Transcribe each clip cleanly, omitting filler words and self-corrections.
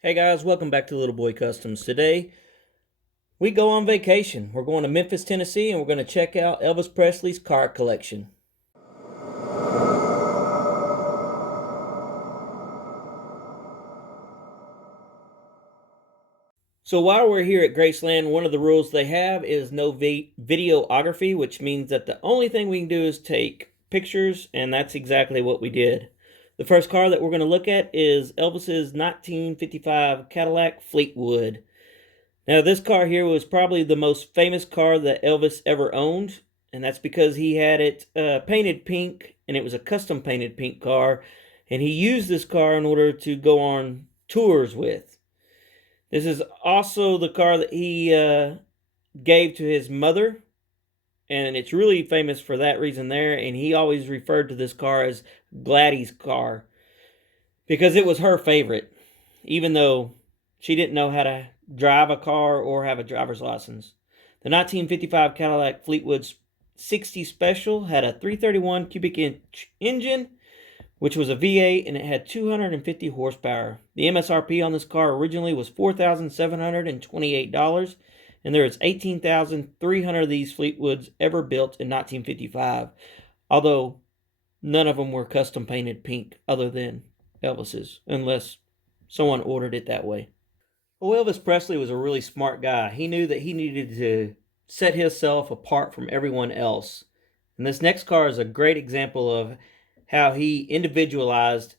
Hey guys, welcome back to Little Boy Customs. Today we go on vacation. We're going to Memphis, Tennessee, and we're going to check out Elvis Presley's car collection. So while we're here at Graceland, one of the rules they have is no videography, which means that the only thing we can do is take pictures, and that's exactly what we did. The first car that we're going to look at is Elvis's 1955 Cadillac Fleetwood. Now, this car here was probably the most famous car that Elvis ever owned, and that's because he had it painted pink, and it was a custom painted pink car, and he used this car in order to go on tours with. This is also the car that he gave to his mother, and it's really famous for that reason there, and he always referred to this car as Gladys' car because it was her favorite, even though she didn't know how to drive a car or have a driver's license. The 1955 Cadillac Fleetwood 60 Special had a 331 cubic inch engine, which was a V8, and it had 250 horsepower. The MSRP on this car originally was $4,728, and there is 18,300 of these Fleetwoods ever built in 1955, although none of them were custom painted pink other than Elvis's, unless someone ordered it that way. Well, Elvis Presley was a really smart guy. He knew that he needed to set himself apart from everyone else. And this next car is a great example of how he individualized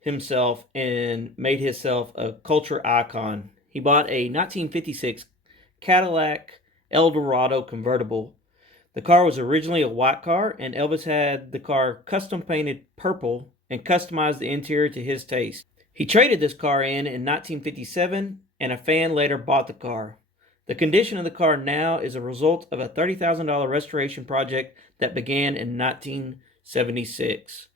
himself and made himself a culture icon. He bought a 1956 Cadillac Eldorado convertible. The car was originally a white car, and Elvis had the car custom painted purple and customized the interior to his taste. He traded this car in 1957, and a fan later bought the car. The condition of the car now is a result of a $30,000 restoration project that began in 1976.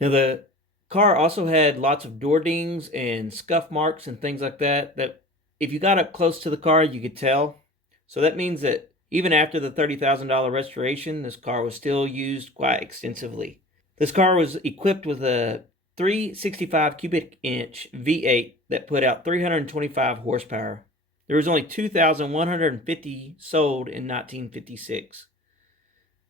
Now, the car also had lots of door dings and scuff marks and things like that if you got up close to the car, you could tell. So that means that even after the $30,000 restoration, this car was still used quite extensively. This car was equipped with a 365 cubic inch V8 that put out 325 horsepower. There was only 2,150 sold in 1956.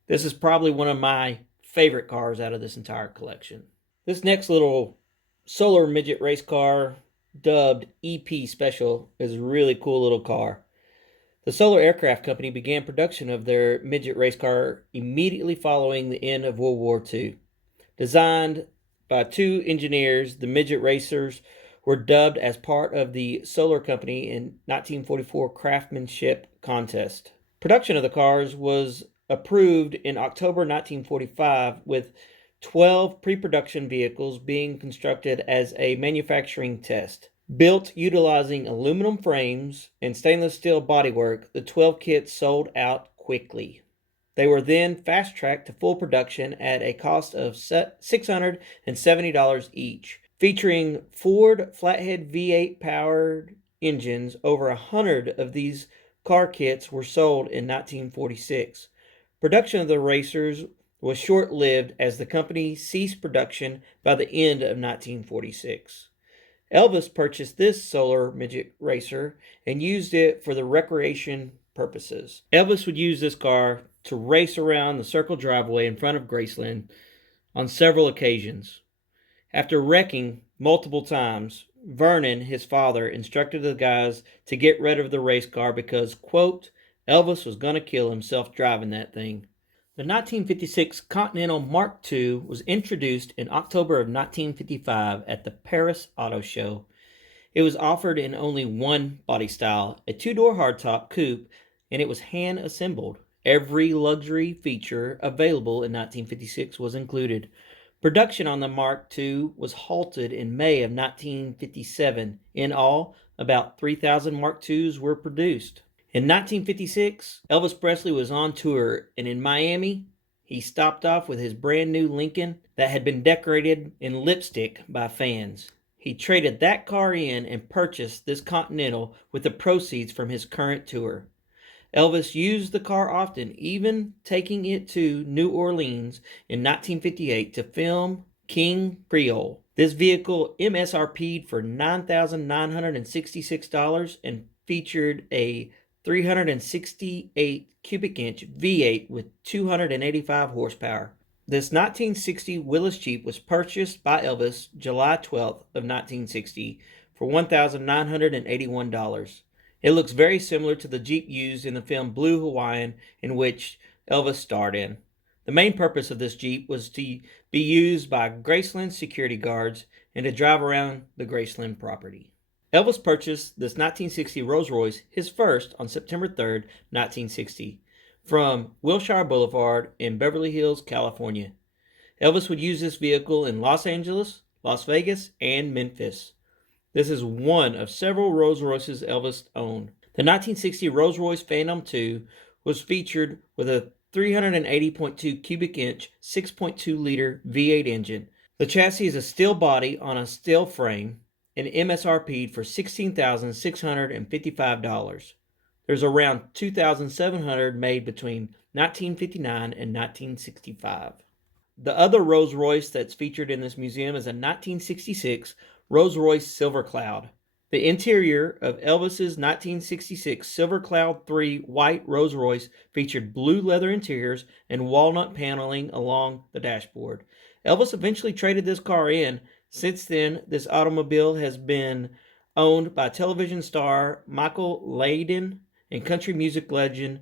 This is probably one of my favorite cars out of this entire collection. This next little solar midget race car, dubbed EP Special, is a really cool little car. The Solar Aircraft Company began production of their midget race car immediately following the end of World War II. Designed by two engineers, the midget racers were dubbed as part of the Solar Company in 1944 craftsmanship contest. Production of the cars was approved in October 1945, with 12 pre-production vehicles being constructed as a manufacturing test. Built utilizing aluminum frames and stainless steel bodywork, the 12 kits sold out quickly. They were then fast-tracked to full production at a cost of $670 each, featuring Ford flathead V8 powered engines. Over 100 of these car kits were sold in 1946. Production of the racers was short-lived as the company ceased production by the end of 1946. Elvis purchased this solar midget racer and used it for the recreation purposes. Elvis would use this car to race around the circle driveway in front of Graceland on several occasions. After wrecking multiple times, Vernon, his father, instructed the guys to get rid of the race car because, quote, Elvis was going to kill himself driving that thing. The 1956 Continental Mark II was introduced in October of 1955 at the Paris Auto Show. It was offered in only one body style, a two-door hardtop coupe, and it was hand-assembled. Every luxury feature available in 1956 was included. Production on the Mark II was halted in May of 1957. In all, about 3,000 Mark IIs were produced. In 1956, Elvis Presley was on tour, and in Miami, he stopped off with his brand new Lincoln that had been decorated in lipstick by fans. He traded that car in and purchased this Continental with the proceeds from his current tour. Elvis used the car often, even taking it to New Orleans in 1958 to film King Creole. This vehicle MSRP'd for $9,966 and featured a 368 cubic inch V8 with 285 horsepower. This 1960 Willys Jeep was purchased by Elvis July 12th of 1960 for $1,981. It looks very similar to the Jeep used in the film Blue Hawaiian, in which Elvis starred in. The main purpose of this Jeep was to be used by Graceland security guards and to drive around the Graceland property. Elvis purchased this 1960 Rolls-Royce, his first, on September 3rd, 1960, from Wilshire Boulevard in Beverly Hills, California. Elvis would use this vehicle in Los Angeles, Las Vegas, and Memphis. This is one of several Rolls-Royces Elvis owned. The 1960 Rolls-Royce Phantom II was featured with a 380.2 cubic inch, 6.2 liter V8 engine. The chassis is a steel body on a steel frame and MSRP'd for $16,655. There's around 2,700 made between 1959 and 1965. The other Rolls-Royce that's featured in this museum is a 1966 Rolls-Royce Silver Cloud. The interior of Elvis's 1966 Silver Cloud 3 white Rolls-Royce featured blue leather interiors and walnut paneling along the dashboard. Elvis eventually traded this car in. Since then, this automobile has been owned by television star Michael Layden and country music legend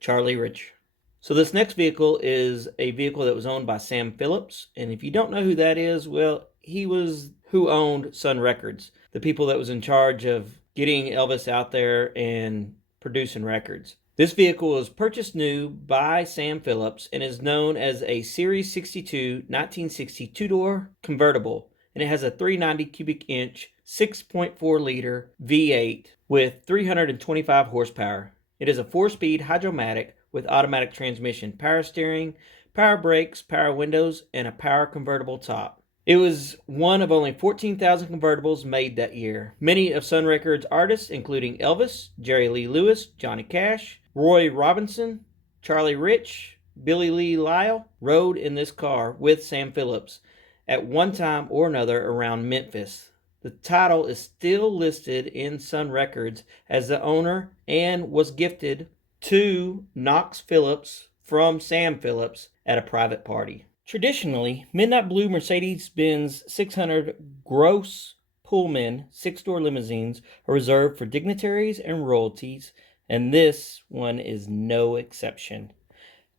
Charlie Rich. So this next vehicle is a vehicle that was owned by Sam Phillips, and if you don't know who that is, well, he was who owned Sun Records, the people that was in charge of getting Elvis out there and producing records. This vehicle was purchased new by Sam Phillips and is known as a Series 62 1960 two-door convertible, and it has a 390 cubic inch 6.4 liter V8 with 325 horsepower. It is a 4-speed Hydromatic with automatic transmission, power steering, power brakes, power windows, and a power convertible top. It was one of only 14,000 convertibles made that year. Many of Sun Records artists, including Elvis, Jerry Lee Lewis, Johnny Cash, Roy Robinson, Charlie Rich, Billy Lee Lyle, rode in this car with Sam Phillips at one time or another around Memphis. The title is still listed in Sun Records as the owner and was gifted to Knox Phillips from Sam Phillips at a private party. Traditionally, midnight blue Mercedes-Benz 600 Gross Pullman 6-door limousines are reserved for dignitaries and royalties, and this one is no exception.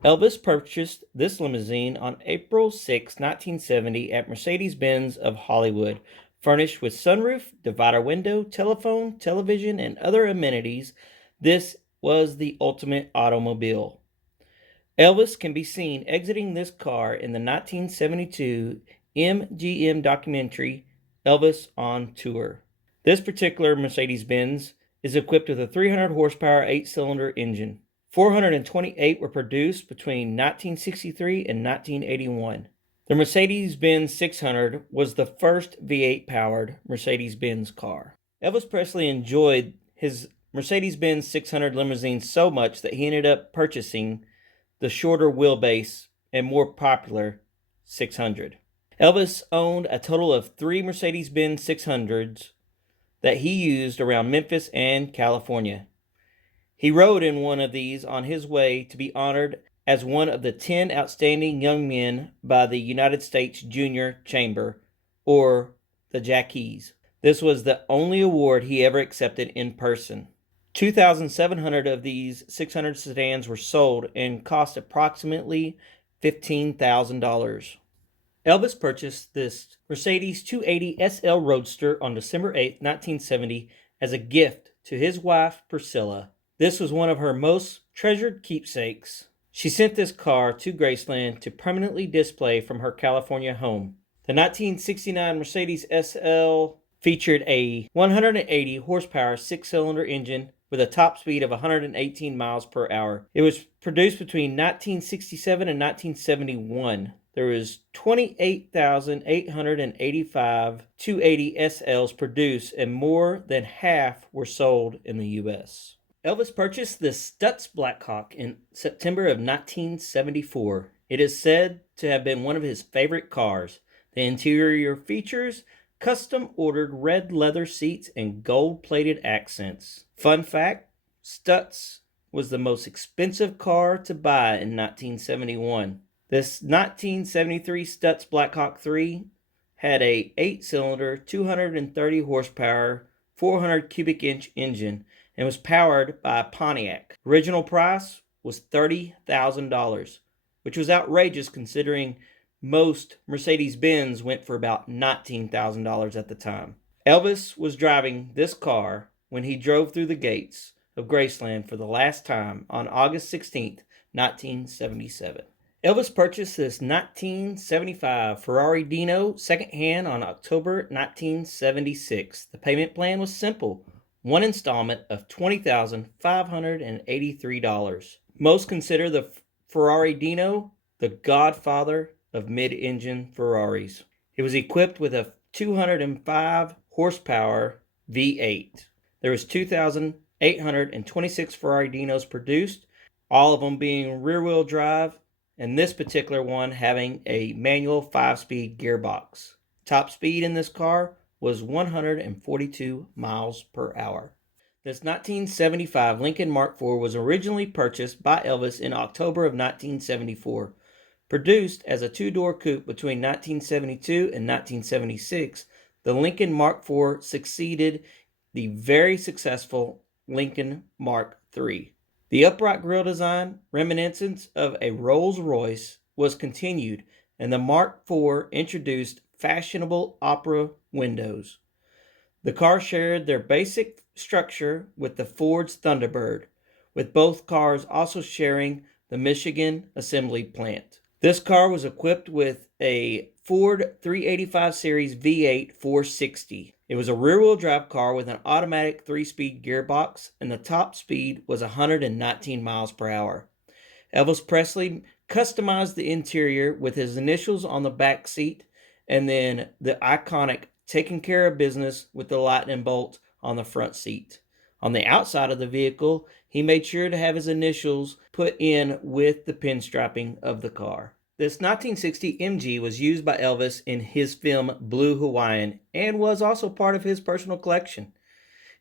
Elvis purchased this limousine on April 6, 1970 at Mercedes-Benz of Hollywood, furnished with sunroof, divider window, telephone, television, and other amenities. This was the ultimate automobile. Elvis can be seen exiting this car in the 1972 MGM documentary Elvis on Tour. This particular Mercedes-Benz is equipped with a 300 horsepower 8-cylinder engine. 428 were produced between 1963 and 1981. The Mercedes-Benz 600 was the first V8 powered Mercedes-Benz car. Elvis Presley enjoyed his Mercedes-Benz 600 limousine so much that he ended up purchasing the shorter wheelbase and more popular 600. Elvis owned a total of 3 Mercedes-Benz 600s that he used around Memphis and California. He rode in one of these on his way to be honored as one of the 10 outstanding young men by the United States Junior Chamber, or the Jackies. This was the only award he ever accepted in person. 2,700 of these 600 sedans were sold and cost approximately $15,000. Elvis purchased this Mercedes 280 SL Roadster on December 8, 1970 as a gift to his wife, Priscilla. This was one of her most treasured keepsakes. She sent this car to Graceland to permanently display from her California home. The 1969 Mercedes SL featured a 180 horsepower 6-cylinder engine with a top speed of 118 miles per hour. It was produced between 1967 and 1971. There was 28,885 280 SLs produced, and more than half were sold in the U.S. Elvis purchased the Stutz Blackhawk in September of 1974. It is said to have been one of his favorite cars. The interior features custom-ordered red leather seats and gold-plated accents. Fun fact, Stutz was the most expensive car to buy in 1971. This 1973 Stutz Blackhawk III had a 8-cylinder, 230 horsepower, 400 cubic inch engine and was powered by a Pontiac. Original price was $30,000, which was outrageous considering most Mercedes-Benz went for about $19,000 at the time. Elvis was driving this car when he drove through the gates of Graceland for the last time on August 16th, 1977. Elvis purchased this 1975 Ferrari Dino secondhand on October 1976. The payment plan was simple, one installment of $20,583. Most consider the Ferrari Dino the godfather of mid-engine Ferraris. It was equipped with a 205 horsepower V8. There was 2,826 Ferrari Dinos produced, all of them being rear-wheel drive, and this particular one having a manual 5-speed gearbox. Top speed in this car was 142 miles per hour. This 1975 Lincoln Mark IV was originally purchased by Elvis in October of 1974. Produced as a two-door coupe between 1972 and 1976, the Lincoln Mark IV succeeded the very successful Lincoln Mark III. The upright grille design, reminiscent of a Rolls-Royce, was continued, and the Mark IV introduced fashionable opera windows. The car shared their basic structure with the Ford's Thunderbird, with both cars also sharing the Michigan assembly plant. This car was equipped with a Ford 385 Series V8 460. It was a rear-wheel drive car with an automatic 3-speed gearbox, and the top speed was 119 miles per hour. Elvis Presley customized the interior with his initials on the back seat, and then the iconic "Taking Care of Business" with the lightning bolt on the front seat. On the outside of the vehicle, he made sure to have his initials put in with the pinstriping of the car. This 1960 MG was used by Elvis in his film Blue Hawaiian and was also part of his personal collection.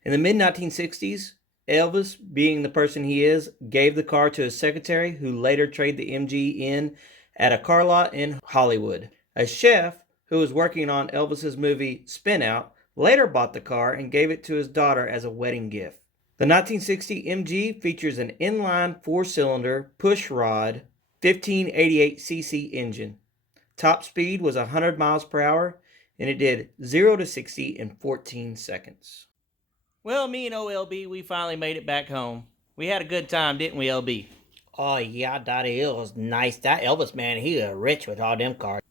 In the mid-1960s, Elvis, being the person he is, gave the car to his secretary, who later traded the MG in at a car lot in Hollywood. A chef who was working on Elvis's movie Spin Out later bought the car and gave it to his daughter as a wedding gift. The 1960 MG features an inline 4-cylinder pushrod 1588cc engine. Top speed was 100 miles per hour, and it did 0 to 60 in 14 seconds. Well, me and OLB, we finally made it back home. We had a good time, didn't we, LB? Oh, yeah, Daddy, it was nice. That Elvis, man, he was rich with all them cars.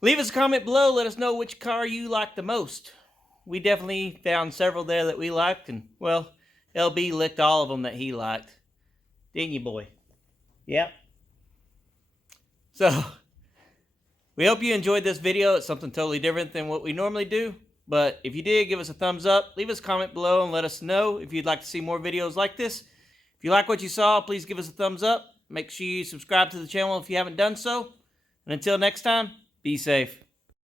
Leave us a comment below. Let us know which car you liked the most. We definitely found several there that we liked, and, well, LB licked all of them that he liked. Didn't you, boy? Yep. So, we hope you enjoyed this video. It's something totally different than what we normally do. But if you did, give us a thumbs up. Leave us a comment below and let us know if you'd like to see more videos like this. If you like what you saw, please give us a thumbs up. Make sure you subscribe to the channel if you haven't done so. And until next time, be safe.